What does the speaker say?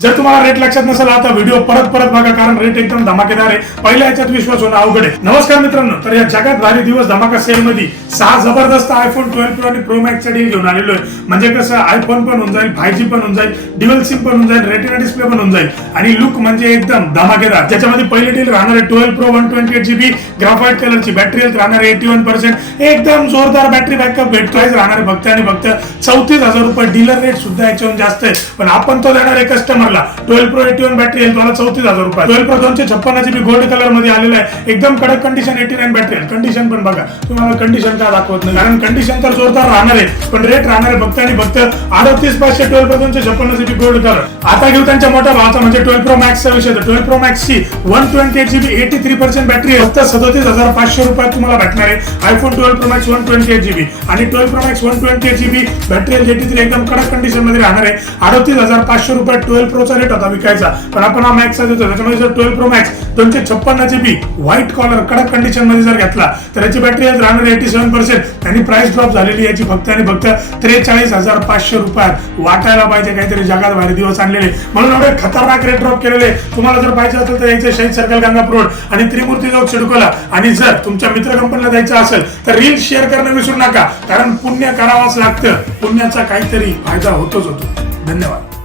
जर तुम्हाला रेट लक्षात नसेल आता व्हिडिओ परत बघा, कारण रेट एकदम धमाकेदार आहे. पहिल्या याच्यात विश्वास होणं अवघड आहे. नमस्कार मित्रांनो, तर या जगात भारी दिवस धमाका सेल मध्ये 6 जबरदस्त आयफोन 12 प्रो आणि प्रो मॅक्स चा डील घेऊन आलेलो आहे. म्हणजे कसं आयफोन पण होऊन जाईल, 5G पण होऊन जाईल, ड्युअल सिम पण होऊन जाईल, रेटिना डिस्प्ले पण होऊन जाईल आणि लुक म्हणजे एकदम धमाकेदार. ज्याच्यामध्ये पहिली डील राहणार आहे 12 प्रो 128GB ग्राफाइट कलरची बॅटरी हेल्थ राहणार आहे 81%. एकदम जोरदार बॅटरी बॅकअप भेटतोय. राहणार आहे फक्त आणि फक्त 34,000 रुपये. डीलर रेट सुद्धा याच्यावर जास्त आहे, पण आपण तो देणार आहे कस्टमरला 12 प्रो 81 बॅटरी हेल्थ वाला 34,000 रुपये. 12 प्रो 256GB गोल्ड कलर मध्ये आलेला आहे. एकदम कडक कंडिशन 89 बॅटरी हेल्थ. कंडिशन पण बघा, तुम्हाला कंडिशन का दाखवत नाही, कारण कंडिशन तर जोरदार राहणार आहे, पण रेट राहणार आहे फक्त आणि फक्त 38,500. 12 प्रो 256GB गोल्ड कलर. आता घेऊ त्यांच्या मोठ्या भावाचा म्हणजे 12 प्रो मॅक्स चा विषय. 12 प्रो मॅक्स ची 128GB 83% बॅटरी फक्त 37,500 रुपयात तुम्हाला भेटणार आहे. आयफोन 12 प्रो मॅक्स 128GB आणि 12 Pro max 128GB battery health 83 एकदम कडक कंडिशन मध्ये राहणार आहे. 38,500 रुपये 12 प्रोचा रेट होता विकायचा, पण आपण हा मॅक्स देतो. त्याच्यामध्ये जर 12 Pro Max 256GB white colour कडक कंडिशन मध्ये जर घेतला तर याची बॅटरी हेल्थ राहणार 87% आणि प्राइस ड्रॉप झालेली याची फक्त आणि फक्त 43,500 रुपयात. वाटायला पाहिजे काहीतरी जगात भारी दिवस आणलेले, म्हणून एवढे खतरनाक रेट ड्रॉप केलेले. तुम्हाला जर पाहिजे असेल तर यायचे शहीद सर्कल गंगापूर रोड आणि त्रिमूर्ती चौक सिडकोला. आणि जर तुमच्या मित्र कंपनीला द्यायचं असेल तर रील शेअर करणं विसरू नका, कारण पुण्य करावंच लागतं. पुण्याचा काहीतरी फायदा होतोच होतो. धन्यवाद.